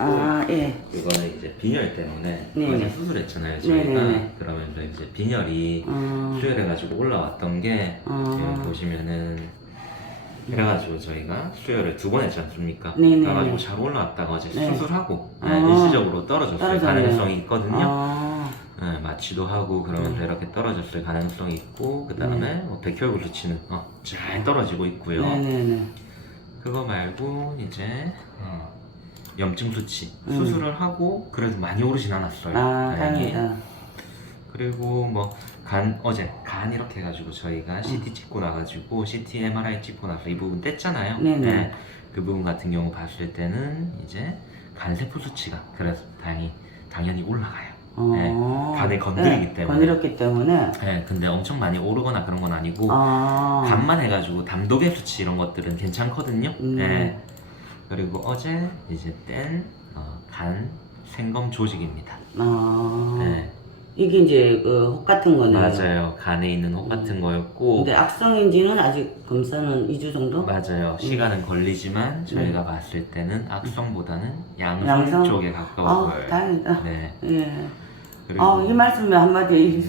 아, 예. 이거는 이제 빈혈 때문에 네네. 어제 수술했잖아요 저희가. 네네네. 그러면서 이제 빈혈이 수혈해가지고 올라왔던 게 지금 보시면은 그래가지고 저희가 수혈을 2번 했지 않습니까? 네네. 그래가지고 잘 올라왔다가 어제 네. 수술하고 아. 일시적으로 떨어졌을 떨어졌네요. 가능성이 있거든요. 아, 마취도 하고 그러면서 이렇게 떨어졌을 가능성이 있고 그 다음에 백혈구 수치는 잘 떨어지고 있고요. 네네네. 그거 말고 이제 염증 수치 수술을 하고 그래도 많이 오르진 않았어요. 아, 다행히. 다행이다. 그리고 뭐 어제 간 이렇게 해가지고 저희가 CT 찍고 나가지고 CT MRI 찍고 나서 이 부분 뗐잖아요. 네네. 네, 그 부분 같은 경우 봤을 때는 이제 간세포 수치가 그래서 당연히 올라가요. 네, 간을 건드리기 때문에. 건드렸기 때문에. 네, 근데 엄청 많이 오르거나 그런 건 아니고 아, 간만 해가지고 담독의 수치 이런 것들은 괜찮거든요. 네. 그리고 어제 이제 뗀 간 생검 조직입니다. 아, 네. 이게 이제 그 혹 같은 거네요. 맞아요. 간에 있는 혹 같은 거였고. 근데 악성인지는 아직 검사는 2주 정도? 맞아요. 시간은 걸리지만 저희가 봤을 때는 악성보다는 양성, 양성? 쪽에 가까워 보여요. 다행이다. 네. 예. 그리고 이 말씀에 한마디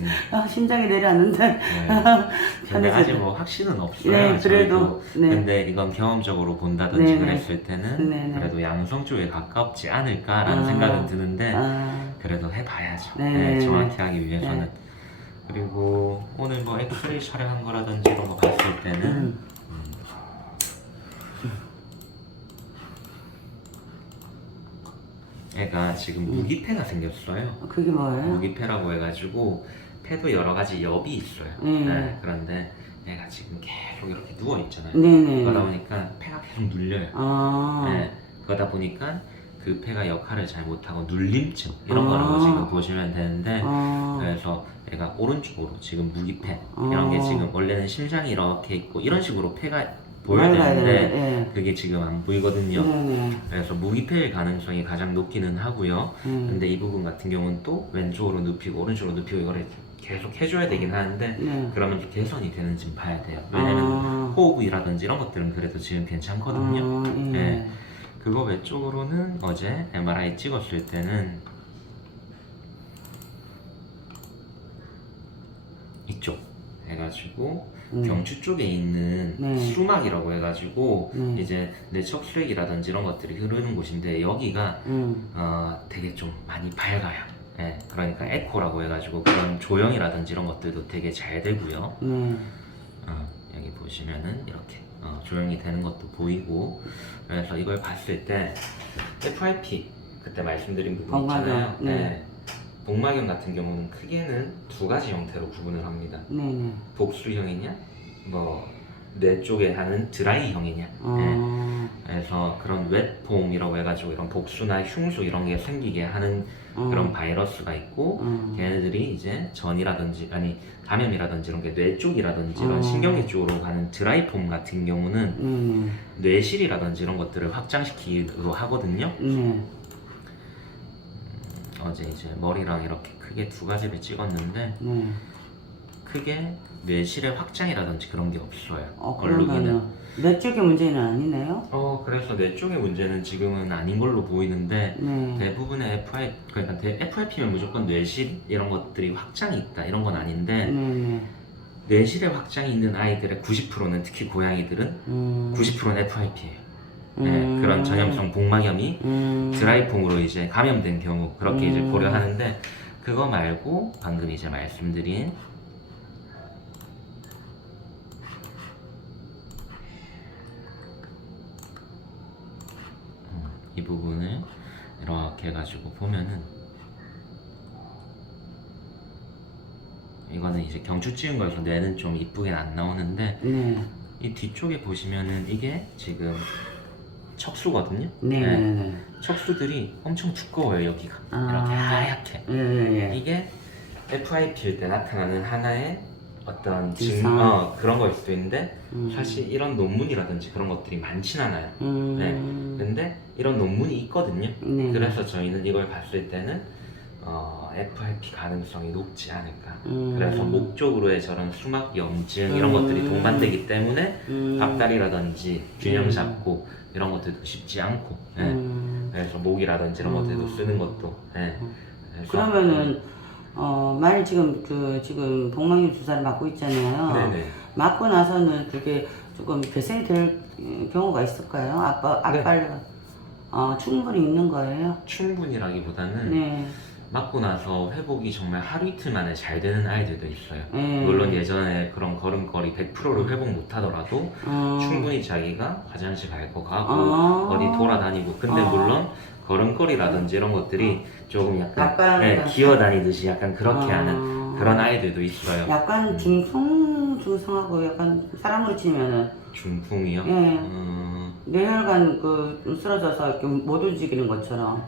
심장이 내려앉는데 네. 근데 편해서. 아직 뭐 확신은 없어요. 네, 그래도, 저희도. 네. 근데 이건 경험적으로 본다든지 네, 네. 그랬을 때는 네, 네. 그래도 양성 쪽에 가깝지 않을까라는 생각은 드는데 그래도 해봐야죠. 네. 네, 정확히 하기 위해서는. 네. 그리고 오늘 뭐 엑스레이 촬영한 거라든지 이런 거 봤을 때는 애가 지금 무기폐가 생겼어요. 그게 뭐예요? 무기폐라고 해가지고 폐도 여러 가지 엽이 있어요. 네, 그런데 애가 지금 계속 이렇게 누워 있잖아요. 네네. 그러다 보니까 폐가 계속 눌려요. 아, 네, 그러다 보니까 그 폐가 역할을 잘 못하고 눌림증 이런 거라고 지금 보시면 되는데 그래서 애가 오른쪽으로 지금 무기폐 이런 게 지금 원래는 심장이 이렇게 있고 이런 식으로 폐가 보여야 되는데 그게 지금 안 보이거든요. 네네. 그래서 무기폐일 가능성이 가장 높기는 하고요. 근데 이 부분 같은 경우는 또 왼쪽으로 눕히고 오른쪽으로 눕히고 이거를 계속 해줘야 되긴 하는데 그러면 개선이 되는지 봐야 돼요. 왜냐면 호흡이라든지 이런 것들은 그래도 지금 괜찮거든요. 네. 그거 외쪽으로는 어제 MRI 찍었을 때는 이쪽 해가지고 경추 쪽에 있는 수막이라고 해가지고 이제 내척수액이라든지 이런 것들이 흐르는 곳인데 여기가 되게 좀 많이 밝아요. 네, 그러니까 에코라고 해가지고 그런 조형이라든지 이런 것들도 되게 잘 되고요. 여기 보시면은 이렇게 조형이 되는 것도 보이고 그래서 이걸 봤을 때 FIP 그때 말씀드린 부분 있잖아요. 네. 복막염 같은 경우는 크게는 2가지 형태로 구분을 합니다. 복수형이냐 뭐 뇌 쪽에 하는 드라이형이냐. 그래서 그런 웹폼이라고 해가지고 이런 복수나 흉수 이런 게 생기게 하는 그런 바이러스가 있고 걔네들이 이제 전이라든지 감염이라든지 이런 게 뇌 쪽이라든지 이런 신경계 쪽으로 가는 드라이폼 같은 경우는 뇌실이라든지 이런 것들을 확장시키기도 하거든요. 어제 이제 머리랑 이렇게 크게 2가지를 찍었는데 크게 뇌실의 확장이라든지 그런 게 없어요. 얼룩이는. 뇌 쪽의 문제는 아니네요? 그래서 뇌 쪽의 문제는 지금은 아닌 걸로 보이는데 대부분의 그러니까 FIP면 무조건 뇌실 이런 것들이 확장이 있다 이런 건 아닌데 뇌실에 확장이 있는 아이들의 90%는 특히 고양이들은 90%는 FIP예요. 그런 전염성 복막염이 드라이폼으로 이제 감염된 경우 그렇게 이제 고려하는데 그거 말고 방금 이제 말씀드린 이 부분을 이렇게 해가지고 보면은 이거는 이제 경추 찍은 거여서 뇌는 좀 이쁘게 안 나오는데 이 뒤쪽에 보시면은 이게 지금 척수거든요. 척수들이 엄청 두꺼워요 여기가 이렇게 하얗게. 이게 FIP일 때 나타나는 하나의 어떤 그런 거일 수도 있는데 사실 이런 논문이라든지 그런 것들이 많진 않아요. 근데 이런 논문이 있거든요. 그래서 저희는 이걸 봤을 때는 FIP 가능성이 높지 않을까. 그래서 목 쪽으로의 저런 수막 염증 이런 것들이 동반되기 때문에 박다리라든지 균형 잡고 이런 것들도 쉽지 않고 그래서 목이라든지 이런 것들도 쓰는 것도. 네. 그래서 그러면은 만약 지금 복막염 주사를 맞고 있잖아요. 네네. 맞고 나서는 그게 조금 개선이 될 경우가 있을까요? 앞발 충분히 있는 거예요? 충분이라기보다는 네. 맞고 나서 회복이 정말 하루 이틀 만에 잘 되는 아이들도 있어요. 네. 물론 예전에 그런 걸음걸이 100%를 회복 못 하더라도 충분히 자기가 화장실 갈 거 가고 어디 돌아다니고, 근데 물론 걸음걸이라든지 이런 것들이 조금 약간 기어다니듯이 약간 그렇게 하는 그런 아이들도 있어요. 약간 중풍하고 약간 사람으로 치면은 중풍이요? 예. 뇌혈관 좀 쓰러져서 이렇게 못 움직이는 것처럼.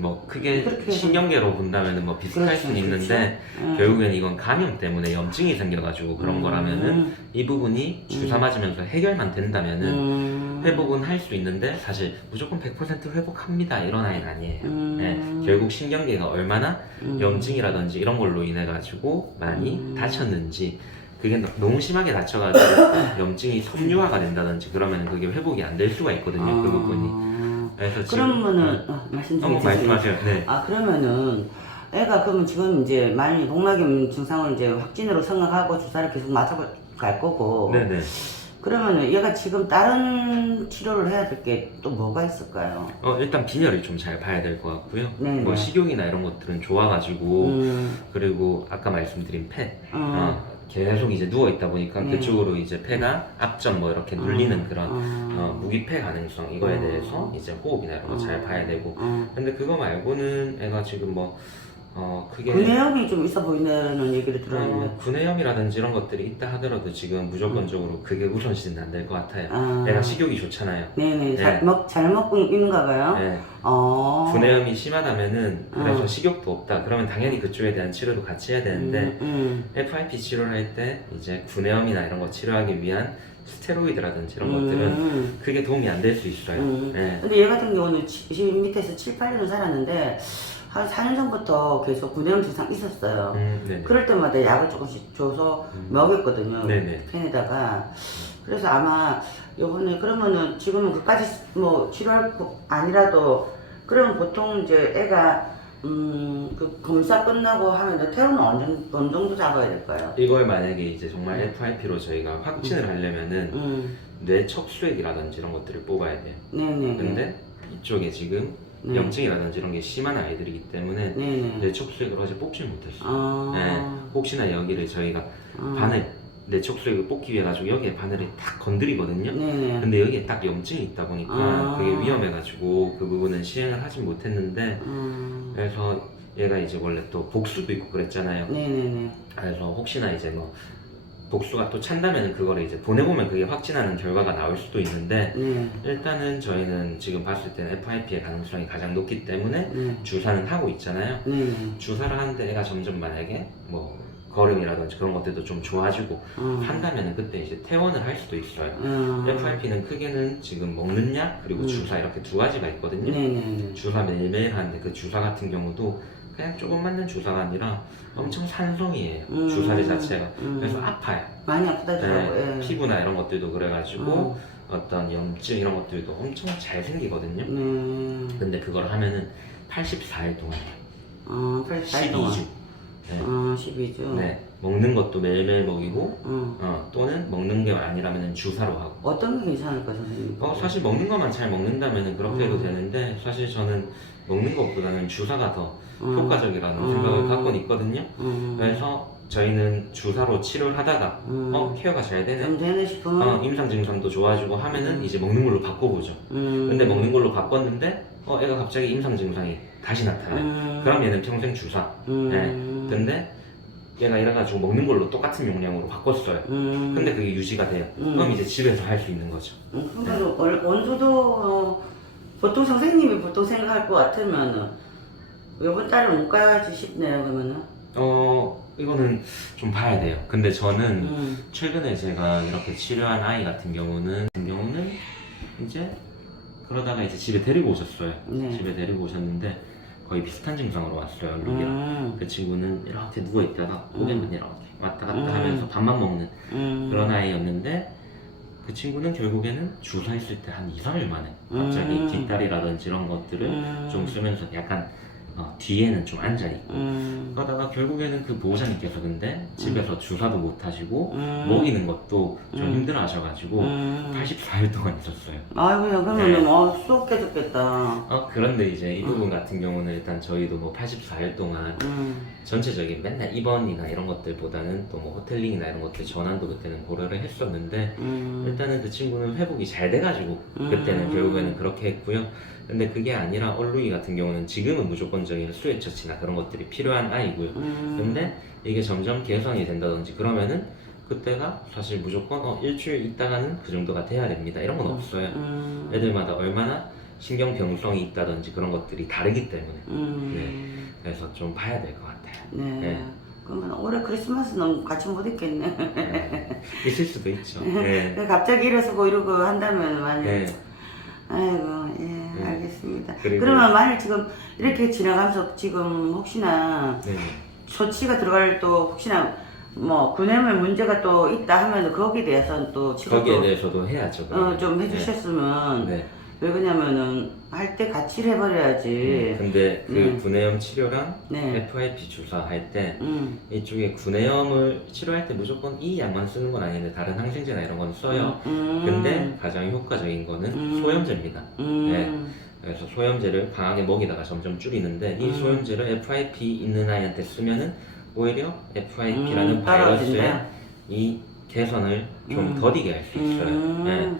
뭐 크게 신경계로 본다면은 뭐 비슷할 그렇죠, 수는 있는데 결국엔 이건 감염 때문에 염증이 생겨가지고 그런 거라면은 이 부분이 주사 맞으면서 해결만 된다면은 회복은 할 수 있는데, 사실 무조건 100% 회복합니다 이런 아이는 아니에요. 네, 결국 신경계가 얼마나 염증이라든지 이런 걸로 인해 가지고 많이 다쳤는지, 그게 너무 심하게 다쳐가지고 염증이 섬유화가 된다든지 그러면 그게 회복이 안 될 수가 있거든요. 그 부분이. 그래서 그러면은 말씀하세요. 네. 그러면은 애가 그러면 지금 이제 만약 복막염 증상을 이제 확진으로 생각하고 주사를 계속 맞아 갈 거고. 네네. 그러면은 얘가 지금 다른 치료를 해야 될 게 또 뭐가 있을까요? 일단 빈혈을 좀 잘 봐야 될 것 같고요. 네네. 뭐 식욕이나 이런 것들은 좋아가지고 그리고 아까 말씀드린 폐 계속 이제 누워 있다 보니까 그쪽으로 이제 폐가 앞전 뭐 이렇게 눌리는 그런 무기폐 가능성, 이거에 대해서 이제 호흡이나 이런 거 잘 봐야 되고. 근데 그거 말고는 애가 지금 뭐 그게 구내염이 좀 있어 보이는 얘기를 들었는데. 구내염이라든지 이런 것들이 있다 하더라도 지금 무조건적으로 그게 우선시는 안 될 것 같아요. 애가 식욕이 좋잖아요. 네네. 네. 잘 먹고 있는가 봐요. 네. 구내염이 심하다면은 그래서 식욕도 없다. 그러면 당연히 그쪽에 대한 치료도 같이 해야 되는데 FIP 치료를 할 때 이제 구내염이나 이런 거 치료하기 위한 스테로이드라든지 이런 것들은 그게 도움이 안 될 수 있어요. 네. 근데 얘 같은 경우는 지금 밑에서 7, 8년을 살았는데 한 4년 전부터 계속 구내염 증상 있었어요. 그럴 때마다 약을 조금씩 줘서 먹였거든요. 네네. 캔에다가. 그래서 아마 요번에 그러면은 지금은 그까지 뭐 치료할 거 아니라도, 그러면 보통 이제 애가 그 검사 끝나고 하면 퇴원은 어느 정도 잡아야 될까요? 이걸 만약에 이제 정말 FIP로 저희가 확진을 하려면은 뇌 척수액이라든지 이런 것들을 뽑아야 돼요. 네네. 근데 이쪽에 지금 염증이라든지 이런 게 심한 아이들이기 때문에 뇌 척수액을 어제 뽑지 못했어요. 네, 혹시나 여기를 저희가 뇌 척수액을 뽑기 위해 가지고 여기에 바늘을 딱 건드리거든요. 근데 여기에 딱 염증이 있다 보니까 그게 위험해가지고 그 부분은 시행을 하진 못했는데, 그래서 얘가 이제 원래 또 복수도 있고 그랬잖아요. 그래서 혹시나 이제 뭐 복수가 또 찬다면 그거를 이제 보내보면 그게 확진하는 결과가 나올 수도 있는데, 일단은 저희는 지금 봤을 때는 FIP의 가능성이 가장 높기 때문에 주사는 하고 있잖아요. 주사를 하는데 애가 점점 만약에 뭐 걸음이라든지 그런 것들도 좀 좋아지고 한다면 그때 이제 퇴원을 할 수도 있어요. FIP는 크게는 지금 먹는 약 그리고 주사 이렇게 두 가지가 있거든요. 주사 매일매일 하는데 그 주사 같은 경우도 그냥 조금 맞는 주사가 아니라 엄청 산성이에요. 주사리 자체가. 그래서 아파요. 많이 아프다더라고요. 피부나 이런 것들도 그래가지고 어떤 염증 이런 것들도 엄청 잘 생기거든요. 근데 그걸 하면은 84일 동안 해요. 12주. 12주. 네, 먹는 것도 매일매일 먹이고, 또는 먹는 게 아니라면 주사로 하고. 어떤 게 괜찮을까, 선생님? 사실 먹는 것만 잘 먹는다면 그렇게 해도 되는데, 사실 저는 먹는 것보다는 주사가 더 효과적이라는 생각을 갖고 있거든요. 그래서 저희는 주사로 치료를 하다가, 케어가 잘 되네. 좀 되네 싶으면? 임상 증상도 좋아지고 하면은 이제 먹는 걸로 바꿔보죠. 근데 먹는 걸로 바꿨는데, 애가 갑자기 임상 증상이 다시 나타나요. 그럼 얘는 평생 주사. 네. 근데 얘가 이래가지고 먹는 걸로 똑같은 용량으로 바꿨어요. 근데 그게 유지가 돼요. 그럼 이제 집에서 할 수 있는 거죠. 그래도 원수도 보통 선생님이 보통 생각할 것 같으면은 이번 달에 못 가야지 싶네요. 그러면은 이거는 좀 봐야 돼요. 근데 저는 최근에 제가 이렇게 치료한 아이 같은 경우는 이제 그러다가 이제 집에 데리고 오셨어요. 집에 데리고 오셨는데 거의 비슷한 증상으로 왔어요. 얼룩이랑. 그 친구는 이렇게 누워있다가 고개만 이렇게 왔다 갔다 하면서 밥만 먹는 그런 아이였는데, 그 친구는 결국에는 주사했을 때 한 2, 3일 만에 갑자기 뒷다리라든지 이런 것들을 좀 쓰면서 약간 뒤에는 좀 앉아있고 그러다가 결국에는 그 보호자님께서 근데 집에서 주사도 못 하시고 먹이는 것도 좀 힘들어 하셔가지고 84일 동안 있었어요. 아이고야, 그러면 쏙 깨졌겠다. 그런데 이제 이 부분 같은 경우는 일단 저희도 뭐 84일 동안 전체적인 맨날 입원이나 이런 것들보다는 또 뭐 호텔링이나 이런 것들 전환도 그때는 고려를 했었는데 일단은 그 친구는 회복이 잘 돼가지고 그때는 결국에는 그렇게 했고요. 근데 그게 아니라 얼루이 같은 경우는 지금은 무조건적인 수액 처치나 그런 것들이 필요한 아이고요. 근데 이게 점점 개선이 된다든지 그러면은 그때가 사실 무조건 일주일 있다가는 그 정도가 돼야 됩니다. 이런 건 없어요. 애들마다 얼마나 신경병성이 있다든지 그런 것들이 다르기 때문에 네. 그래서 좀 봐야 될 것 같아요. 네. 네. 그러면 올해 크리스마스는 같이 못 있겠네. 네. 있을 수도 있죠. 네. 갑자기 일어서고 이러고 한다면 만약 네. 아이고, 예, 알겠습니다. 그리고- 그러면 만약 지금 이렇게 지나가면서 지금 혹시나 네. 조치가 들어갈 또 혹시나 뭐 구내염에 문제가 또 있다 하면 거기에 대해서는 또 거기에 치료도 대해서도 해야죠. 그러면. 좀 해주셨으면 네. 왜 그러냐면은 할 때 같이 해버려야지. 근데 그 구내염 치료랑 네. FIP 주사할 때 이쪽에 구내염을 치료할 때 무조건 이 약만 쓰는 건 아닌데 다른 항생제나 이런 건 써요. 근데 가장 효과적인 거는 소염제입니다. 네. 그래서 소염제를 강하게 먹이다가 점점 줄이는데 이 소염제를 FIP 있는 아이한테 쓰면은 오히려 FIP라는 바이러스의 떨어진다. 이 개선을 좀 더디게 할 수 있어요. 네.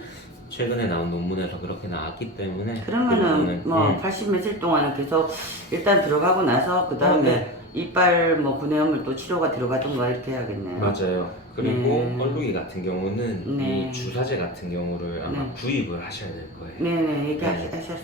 최근에 나온 논문에서 그렇게 나왔기 때문에 그러면은 뭐 80 며칠 동안은 계속 일단 들어가고 나서 그 다음에 네. 이빨 뭐 구내염을 또 치료가 들어가던가 이렇게 해야겠네요. 맞아요. 그리고 얼루이 같은 경우는 네. 이 주사제 같은 경우를 아마 네. 구입을 하셔야 될 거예요. 네네 네. 얘기하셨어요.